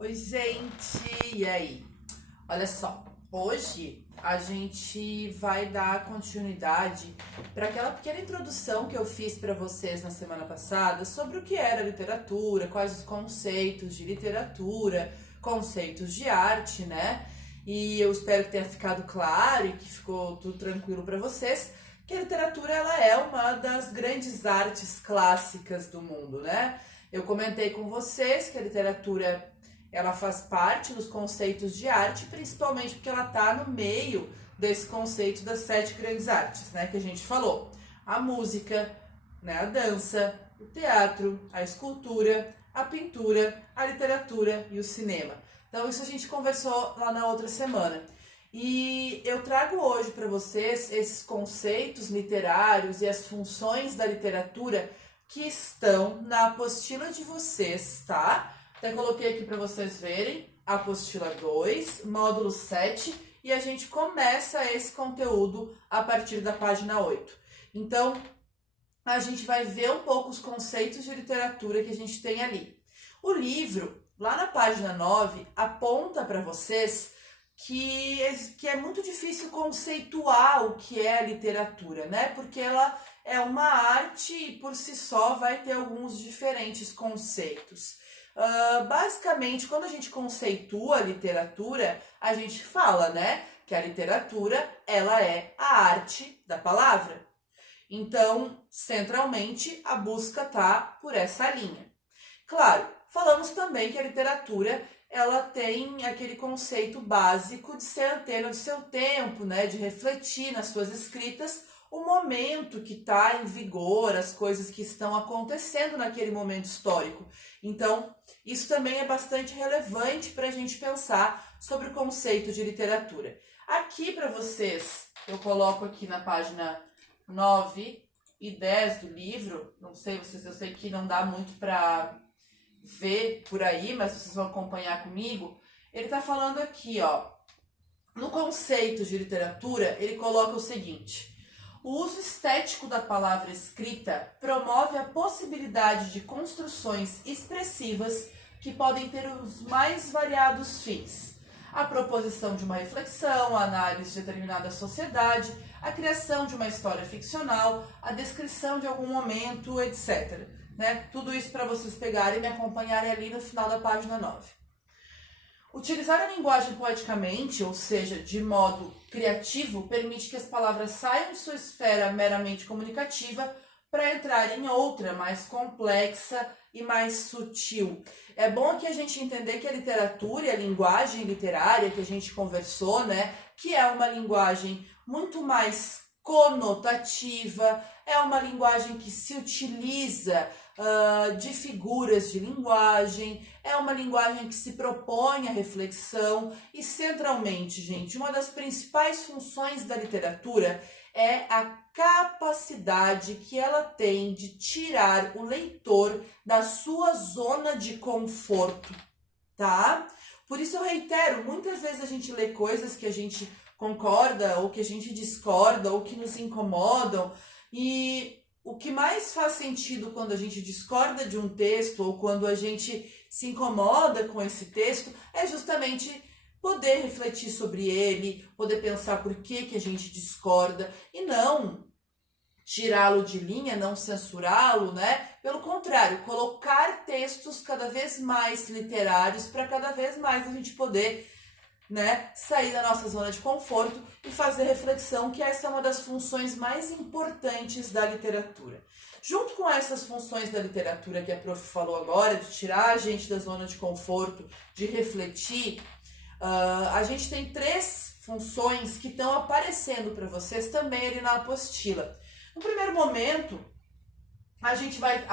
Oi, gente! E aí? Olha só, hoje a gente vai dar continuidade para aquela pequena introdução que eu fiz para vocês na semana passada sobre o que era literatura, quais os conceitos de literatura, conceitos de arte, né? E eu espero que tenha ficado claro e que ficou tudo tranquilo para vocês, que a literatura ela é uma das grandes artes clássicas do mundo, né? Eu comentei com vocês que a literatura ela faz parte dos conceitos de arte, principalmente porque ela está no meio desse conceito das 7 grandes artes, né, que a gente falou. A música, né, a dança, o teatro, a escultura, a pintura, a literatura e o cinema. Então isso a gente conversou lá na outra semana. E eu trago hoje para vocês esses conceitos literários e as funções da literatura que estão na apostila de vocês, tá? Até coloquei aqui para vocês verem, apostila 2, módulo 7, e a gente começa esse conteúdo a partir da página 8. Então, a gente vai ver um pouco os conceitos de literatura que a gente tem ali. O livro, lá na página 9, aponta para vocês que é muito difícil conceituar o que é a literatura, né? Porque ela é uma arte e por si só vai ter alguns diferentes conceitos. Basicamente, quando a gente conceitua a literatura, a gente fala, né, que a literatura, ela é a arte da palavra. Então, centralmente, a busca tá por essa linha. Claro, falamos também que a literatura, ela tem aquele conceito básico de ser antena do seu tempo, né, de refletir nas suas escritas o momento que está em vigor, as coisas que estão acontecendo naquele momento histórico. Então, isso também é bastante relevante para a gente pensar sobre o conceito de literatura. Aqui para vocês, eu coloco aqui na página 9 e 10 do livro, não sei vocês, eu sei que não dá muito para ver por aí, mas vocês vão acompanhar comigo. Ele está falando aqui, ó, no conceito de literatura, ele coloca o seguinte: o uso estético da palavra escrita promove a possibilidade de construções expressivas que podem ter os mais variados fins. A proposição de uma reflexão, a análise de determinada sociedade, a criação de uma história ficcional, a descrição de algum momento, etc. Né? Tudo isso para vocês pegarem e me acompanharem ali no final da página 9. Utilizar a linguagem poeticamente, ou seja, de modo criativo, permite que as palavras saiam de sua esfera meramente comunicativa para entrar em outra, mais complexa e mais sutil. É bom aqui a gente entender que a literatura e a linguagem literária que a gente conversou, né, que é uma linguagem muito mais conotativa, é uma linguagem que se utiliza de figuras de linguagem, é uma linguagem que se propõe a reflexão e, centralmente, gente, uma das principais funções da literatura é a capacidade que ela tem de tirar o leitor da sua zona de conforto, tá? Por isso eu reitero, muitas vezes a gente lê coisas que a gente concorda, ou que a gente discorda, ou que nos incomodam, e o que mais faz sentido quando a gente discorda de um texto, ou quando a gente se incomoda com esse texto, é justamente poder refletir sobre ele, poder pensar por que a gente discorda, e não tirá-lo de linha, não censurá-lo, né? Pelo contrário, colocar textos cada vez mais literários para cada vez mais a gente poder, né, sair da nossa zona de conforto e fazer reflexão, que essa é uma das funções mais importantes da literatura. Junto com essas funções da literatura que a prof falou agora, de tirar a gente da zona de conforto, de refletir, a gente tem 3 funções que estão aparecendo para vocês também ali na apostila. No primeiro momento, a gente vai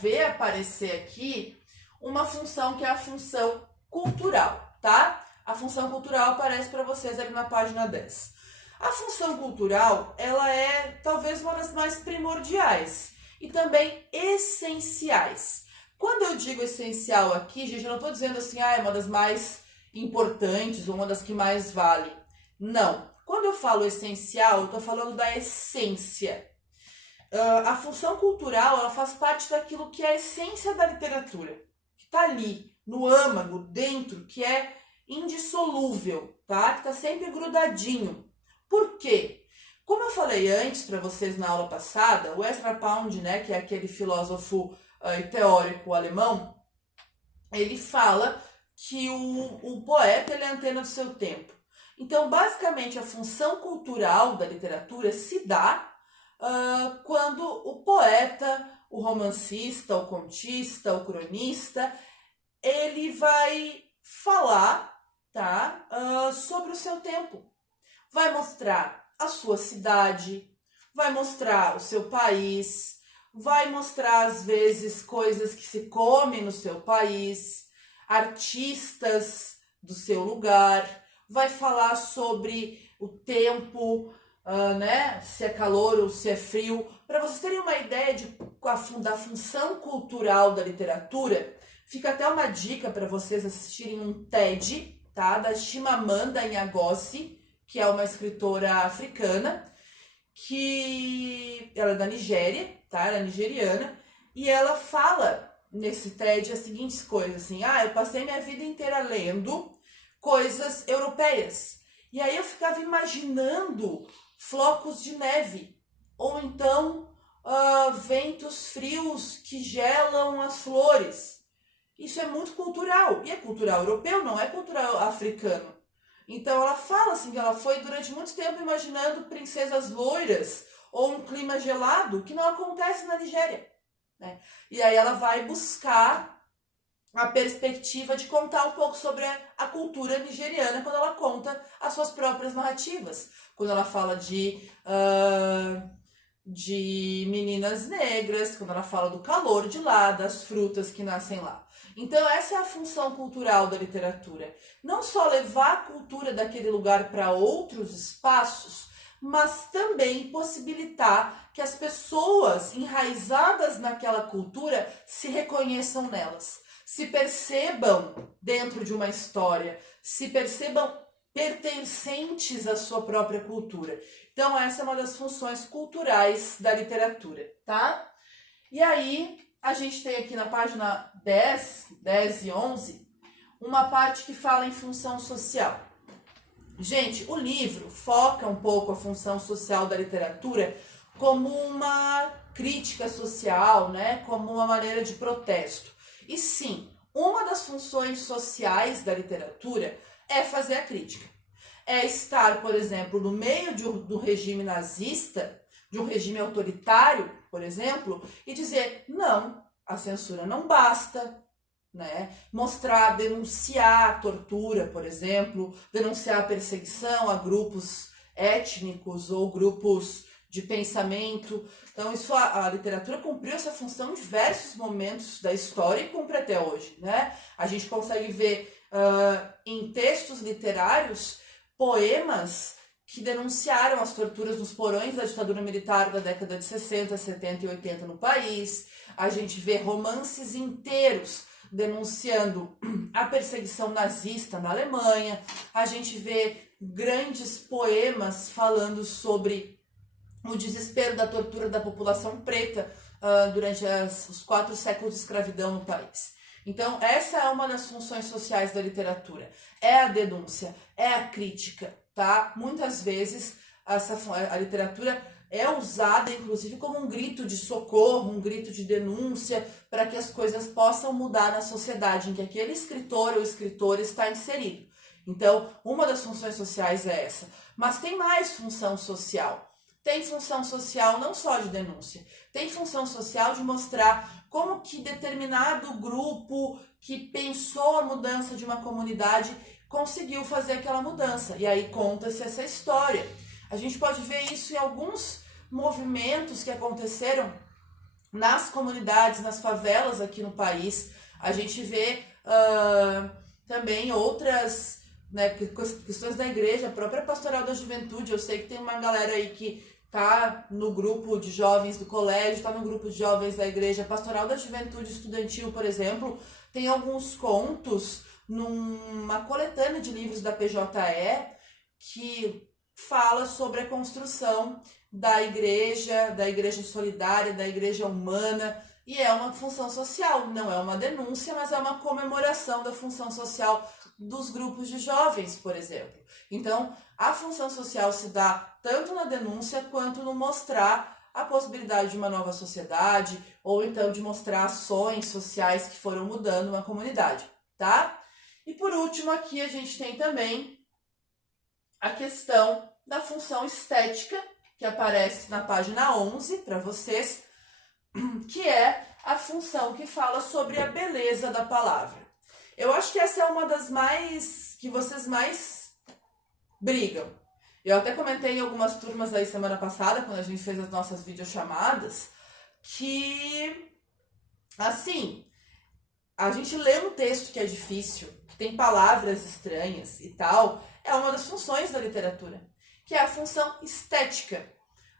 ver aparecer aqui uma função que é a função cultural, tá? A função cultural aparece para vocês ali na página 10. A função cultural, ela é talvez uma das mais primordiais e também essenciais. Quando eu digo essencial aqui, gente, eu não estou dizendo assim, é uma das mais importantes ou uma das que mais vale. Não. Quando eu falo essencial, eu estou falando da essência. A função cultural, ela faz parte daquilo que é a essência da literatura, que está ali, no âmago, dentro, que é indissolúvel, tá? Que tá sempre grudadinho. Por quê? Como eu falei antes para vocês na aula passada, o Ezra Pound, né, que é aquele filósofo e teórico alemão, ele fala que o poeta ele é a antena do seu tempo. Então, basicamente, a função cultural da literatura se dá quando o poeta, o romancista, o contista, o cronista, ele vai falar, tá, sobre o seu tempo. Vai mostrar a sua cidade, vai mostrar o seu país, vai mostrar, às vezes, coisas que se comem no seu país, artistas do seu lugar, vai falar sobre o tempo, né? Se é calor ou se é frio. Para vocês terem uma ideia da função cultural da literatura, fica até uma dica para vocês assistirem um TED, tá? Da Chimamanda Ngozi, que é uma escritora africana, que ela é da Nigéria, tá? Ela é nigeriana, e ela fala nesse TED as seguintes coisas, assim, eu passei minha vida inteira lendo coisas europeias, e aí eu ficava imaginando flocos de neve, ou então ventos frios que gelam as flores. Isso é muito cultural, e é cultural europeu, não é cultural africano. Então ela fala assim que ela foi durante muito tempo imaginando princesas loiras ou um clima gelado, que não acontece na Nigéria, né? E aí ela vai buscar a perspectiva de contar um pouco sobre a cultura nigeriana quando ela conta as suas próprias narrativas. Quando ela fala de meninas negras, quando ela fala do calor de lá, das frutas que nascem lá. Então essa é a função cultural da literatura. Não só levar a cultura daquele lugar para outros espaços, mas também possibilitar que as pessoas enraizadas naquela cultura se reconheçam nelas, se percebam dentro de uma história, se percebam pertencentes à sua própria cultura. Então essa é uma das funções culturais da literatura, tá? E aí a gente tem aqui na página 10 e 11, uma parte que fala em função social. Gente, o livro foca um pouco a função social da literatura como uma crítica social, né? Como uma maneira de protesto. E sim, uma das funções sociais da literatura é fazer a crítica. É estar, por exemplo, no meio do regime nazista, de um regime autoritário, por exemplo, e dizer, não, a censura não basta, né? Mostrar, denunciar a tortura, por exemplo, denunciar a perseguição a grupos étnicos ou grupos de pensamento. Então isso a literatura cumpriu essa função em diversos momentos da história e cumpre até hoje, né? A gente consegue ver em textos literários poemas que denunciaram as torturas nos porões da ditadura militar da década de 60, 70 e 80 no país. A gente vê romances inteiros denunciando a perseguição nazista na Alemanha. A gente vê grandes poemas falando sobre o desespero da tortura da população preta durante os 4 séculos de escravidão no país. Então, essa é uma das funções sociais da literatura. É a denúncia, é a crítica, tá? Muitas vezes a literatura é usada, inclusive, como um grito de socorro, um grito de denúncia, para que as coisas possam mudar na sociedade em que aquele escritor ou escritora está inserido. Então, uma das funções sociais é essa. Mas tem mais função social. Tem função social não só de denúncia, tem função social de mostrar como que determinado grupo que pensou a mudança de uma comunidade conseguiu fazer aquela mudança. E aí conta-se essa história. A gente pode ver isso em alguns movimentos que aconteceram nas comunidades, nas favelas aqui no país. A gente vê também outras questões da igreja, a própria Pastoral da Juventude. Eu sei que tem uma galera aí que tá no grupo de jovens do colégio, tá no grupo de jovens da igreja. A Pastoral da Juventude Estudantil, por exemplo, tem alguns contos numa coletânea de livros da PJE que fala sobre a construção da igreja solidária, da igreja humana, e é uma função social, não é uma denúncia, mas é uma comemoração da função social dos grupos de jovens, por exemplo. Então, a função social se dá tanto na denúncia quanto no mostrar a possibilidade de uma nova sociedade, ou então de mostrar ações sociais que foram mudando uma comunidade, tá? E por último, aqui a gente tem também a questão da função estética, que aparece na página 11 para vocês, que é a função que fala sobre a beleza da palavra. Eu acho que essa é uma das que vocês mais brigam. Eu até comentei em algumas turmas aí semana passada, quando a gente fez as nossas videochamadas, que, assim, a gente lê um texto que é difícil, que tem palavras estranhas e tal, é uma das funções da literatura, que é a função estética.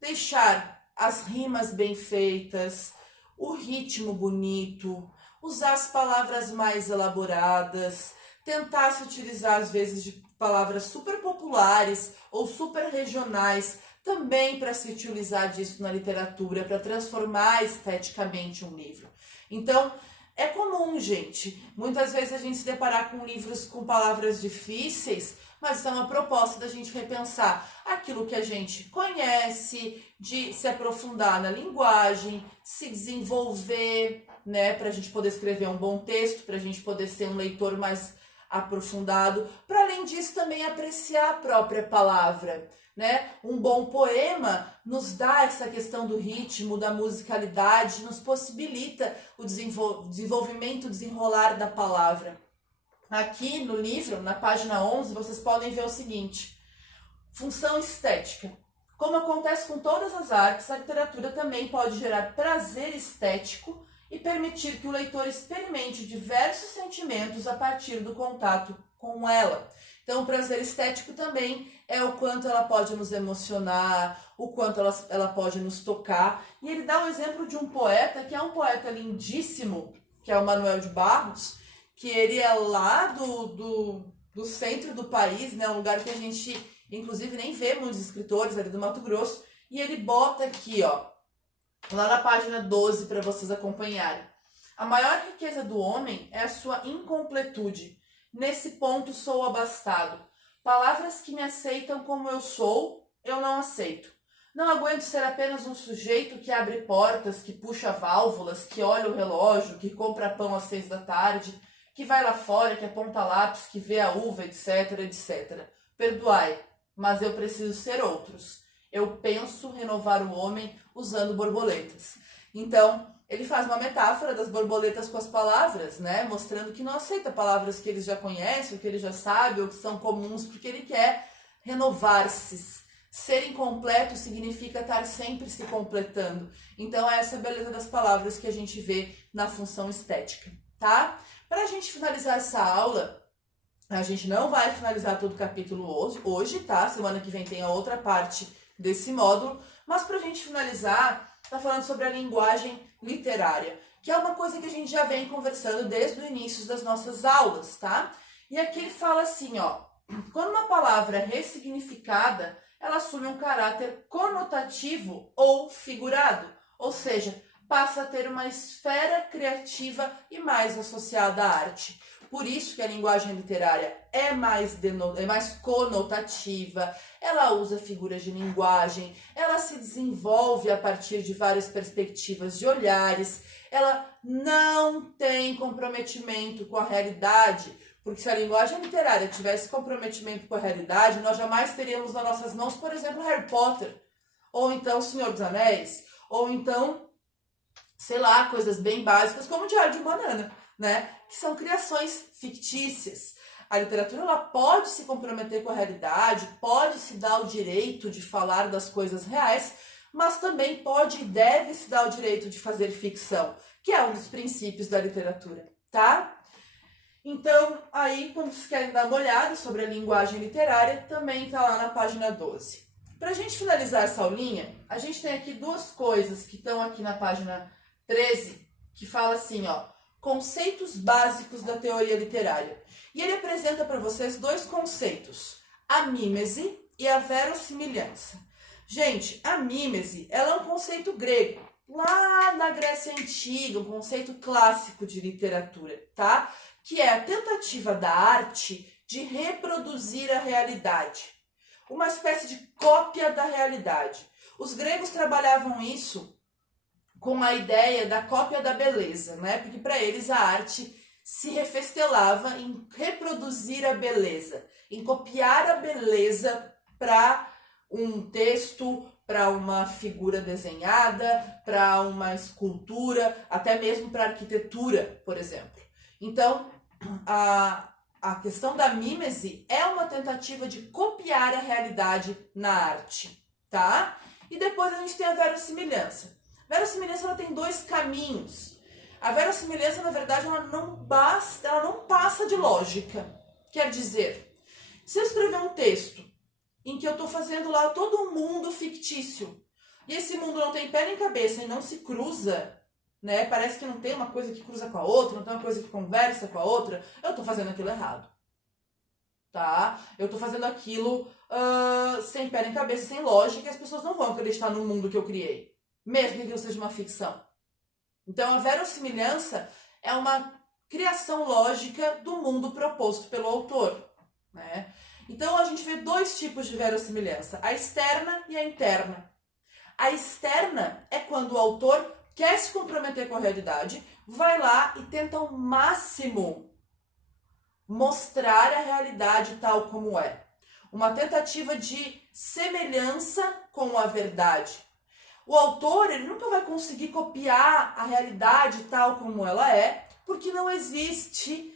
Deixar as rimas bem feitas, o ritmo bonito, usar as palavras mais elaboradas, tentar se utilizar às vezes de palavras super populares ou super regionais, também para se utilizar disso na literatura, para transformar esteticamente um livro. Então, é comum, gente, muitas vezes a gente se deparar com livros com palavras difíceis, mas isso é uma proposta da gente repensar aquilo que a gente conhece, de se aprofundar na linguagem, se desenvolver, né, para a gente poder escrever um bom texto, para a gente poder ser um leitor mais aprofundado, para além disso também apreciar a própria palavra, né? Um bom poema nos dá essa questão do ritmo, da musicalidade, nos possibilita o desenvolvimento, o desenrolar da palavra. Aqui no livro, na página 11, vocês podem ver o seguinte: função estética. Como acontece com todas as artes, a literatura também pode gerar prazer estético e permitir que o leitor experimente diversos sentimentos a partir do contato com ela. Então, o prazer estético também é o quanto ela pode nos emocionar, o quanto ela pode nos tocar. E ele dá o exemplo de um poeta, que é um poeta lindíssimo, que é o Manuel de Barros, que ele é lá do centro do país, né? Um lugar que a gente, inclusive, nem vê muitos escritores ali do Mato Grosso. E ele bota aqui, ó, lá na página 12 para vocês acompanharem. A maior riqueza do homem é a sua incompletude. Nesse ponto sou abastado. Palavras que me aceitam como eu sou, eu não aceito. Não aguento ser apenas um sujeito que abre portas, que puxa válvulas, que olha o relógio, que compra pão às 6 da tarde, que vai lá fora, que aponta lápis, que vê a uva, etc, etc. Perdoai, mas eu preciso ser outros. Eu penso renovar o homem usando borboletas. Então, ele faz uma metáfora das borboletas com as palavras, né? Mostrando que não aceita palavras que ele já conhece, ou que ele já sabe, ou que são comuns, porque ele quer renovar-se. Ser incompleto significa estar sempre se completando. Então, é essa beleza das palavras que a gente vê na função estética, tá? Para a gente finalizar essa aula, a gente não vai finalizar todo o capítulo hoje, tá? Semana que vem tem a outra parte desse módulo, mas para a gente finalizar, tá falando sobre a linguagem literária, que é uma coisa que a gente já vem conversando desde o início das nossas aulas, tá? E aqui ele fala assim, ó, quando uma palavra é ressignificada, ela assume um caráter conotativo ou figurado, ou seja, passa a ter uma esfera criativa e mais associada à arte. Por isso que a linguagem literária é mais conotativa, ela usa figuras de linguagem, ela se desenvolve a partir de várias perspectivas de olhares, ela não tem comprometimento com a realidade, porque se a linguagem literária tivesse comprometimento com a realidade, nós jamais teríamos nas nossas mãos, por exemplo, Harry Potter, ou então O Senhor dos Anéis, ou então, sei lá, coisas bem básicas como o Diário de uma Banana, né? Que são criações fictícias. A literatura ela pode se comprometer com a realidade, pode se dar o direito de falar das coisas reais, mas também pode e deve se dar o direito de fazer ficção, que é um dos princípios da literatura, tá? Então, aí, quando vocês querem dar uma olhada sobre a linguagem literária, também está lá na página 12. Para a gente finalizar essa aulinha, a gente tem aqui duas coisas que estão aqui na página 13, que fala assim, ó, conceitos básicos da teoria literária. E ele apresenta para vocês dois conceitos, a mímese e a verossimilhança. Gente, a mímese, ela é um conceito grego, lá na Grécia Antiga, um conceito clássico de literatura, tá? Que é a tentativa da arte de reproduzir a realidade. Uma espécie de cópia da realidade. Os gregos trabalhavam isso com a ideia da cópia da beleza, né? Porque para eles a arte se refestelava em reproduzir a beleza, em copiar a beleza para um texto, para uma figura desenhada, para uma escultura, até mesmo para arquitetura, por exemplo. Então, a questão da mímese é uma tentativa de copiar a realidade na arte, tá? E depois a gente tem a verossimilhança. A verossimilhança ela tem dois caminhos. A verossimilhança, na verdade, ela não passa de lógica. Quer dizer, se eu escrever um texto em que eu estou fazendo lá todo um mundo fictício, e esse mundo não tem pé nem cabeça e não se cruza, né? Parece que não tem uma coisa que cruza com a outra, não tem uma coisa que conversa com a outra, eu estou fazendo aquilo errado. Tá? Eu estou fazendo aquilo sem pé nem cabeça, sem lógica, e as pessoas não vão acreditar no mundo que eu criei, mesmo que aquilo seja uma ficção. Então, a verossimilhança é uma criação lógica do mundo proposto pelo autor, né? Então, a gente vê dois tipos de verossimilhança, a externa e a interna. A externa é quando o autor quer se comprometer com a realidade, vai lá e tenta ao máximo mostrar a realidade tal como é. Uma tentativa de semelhança com a verdade. O autor ele nunca vai conseguir copiar a realidade tal como ela é, porque não existe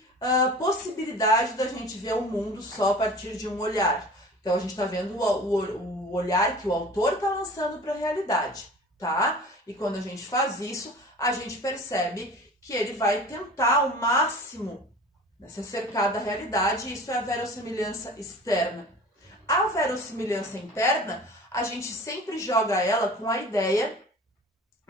possibilidade da gente ver o mundo só a partir de um olhar. Então a gente está vendo o olhar que o autor está lançando para a realidade, tá? E quando a gente faz isso, a gente percebe que ele vai tentar ao máximo se cercar da realidade, e isso é a verossimilhança externa. A verossimilhança interna, a gente sempre joga ela com a ideia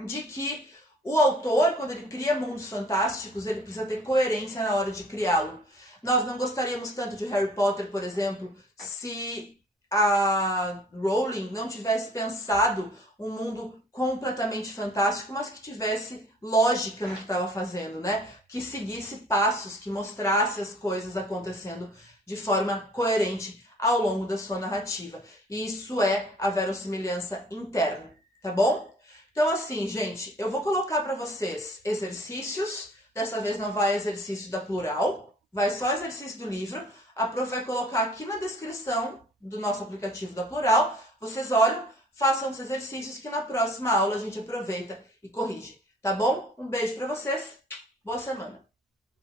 de que o autor, quando ele cria mundos fantásticos, ele precisa ter coerência na hora de criá-lo. Nós não gostaríamos tanto de Harry Potter, por exemplo, se a Rowling não tivesse pensado um mundo completamente fantástico, mas que tivesse lógica no que estava fazendo, né? Que seguisse passos, que mostrasse as coisas acontecendo de forma coerente ao longo da sua narrativa. E isso é a verossimilhança interna, tá bom? Então, assim, gente, eu vou colocar para vocês exercícios. Dessa vez não vai exercício da plural, vai só exercício do livro. A prof vai colocar aqui na descrição do nosso aplicativo da plural. Vocês olham, façam os exercícios que na próxima aula a gente aproveita e corrige, tá bom? Um beijo para vocês, boa semana!